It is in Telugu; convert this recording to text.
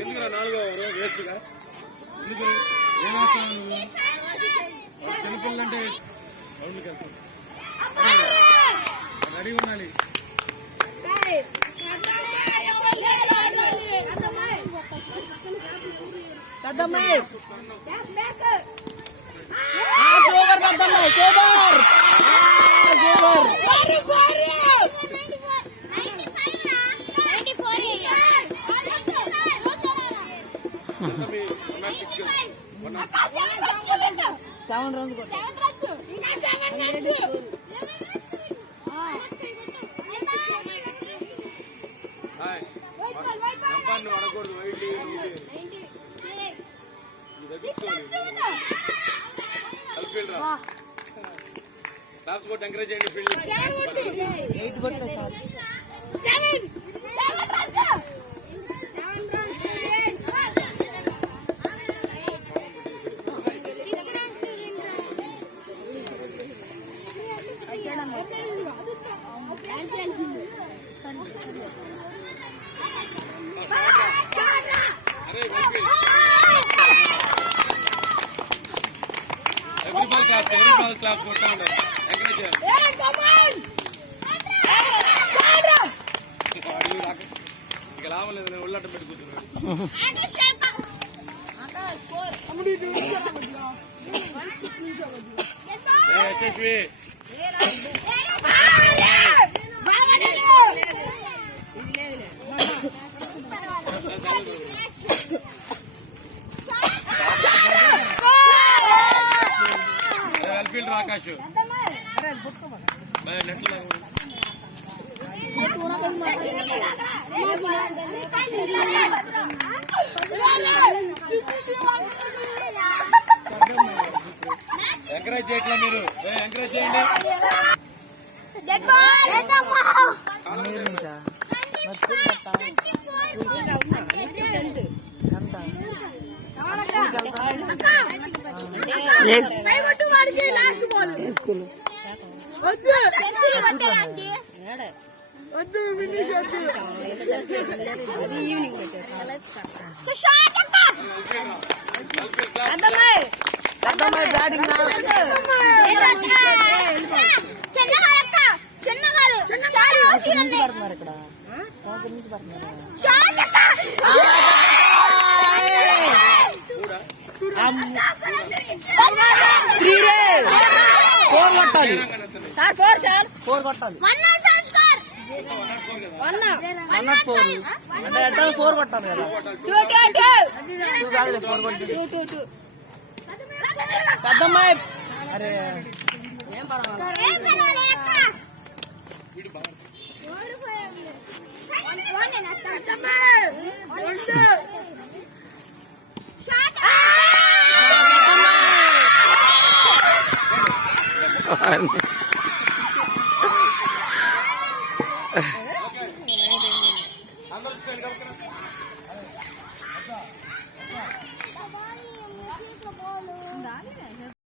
ఎందుకు నాలుగో వేస్ట్గా చిన్నపిల్లంటే రౌండ్కి వెళ్తాం రెడీ ఉండాలి. పెద్దమ్మాయి సూపర్, పెద్దమ్మాయి సూపర్ సూపర్. సెవెన్ రన్స్ పడకూడదు. క్లాస్ కొట్టి ఎంకరేజ్ చేయండి. ఫీల్డ్ 8 కొట్టే సార్. every ball clap కొట్టా ఉంటారు. ఎంకరేజ్ చేయాలి. ఇక లాభం లేదు, నేను ఒళ్ళట్ట పెట్టి కూర్చున్నాను. ఫీల్డ్ ఆకాశ్ నెట్లు ఎంకరేజ్ చేయట్లా మీరు, ఎంకరేజ్ చేయండి. పెద్దమ్మాయి బ్యాటింగ్ ఫోర్ కొట్టాలి. అంటే ఎట్లా 4 కొట్టాలి కదా. పెద్దమ్మాయి అరే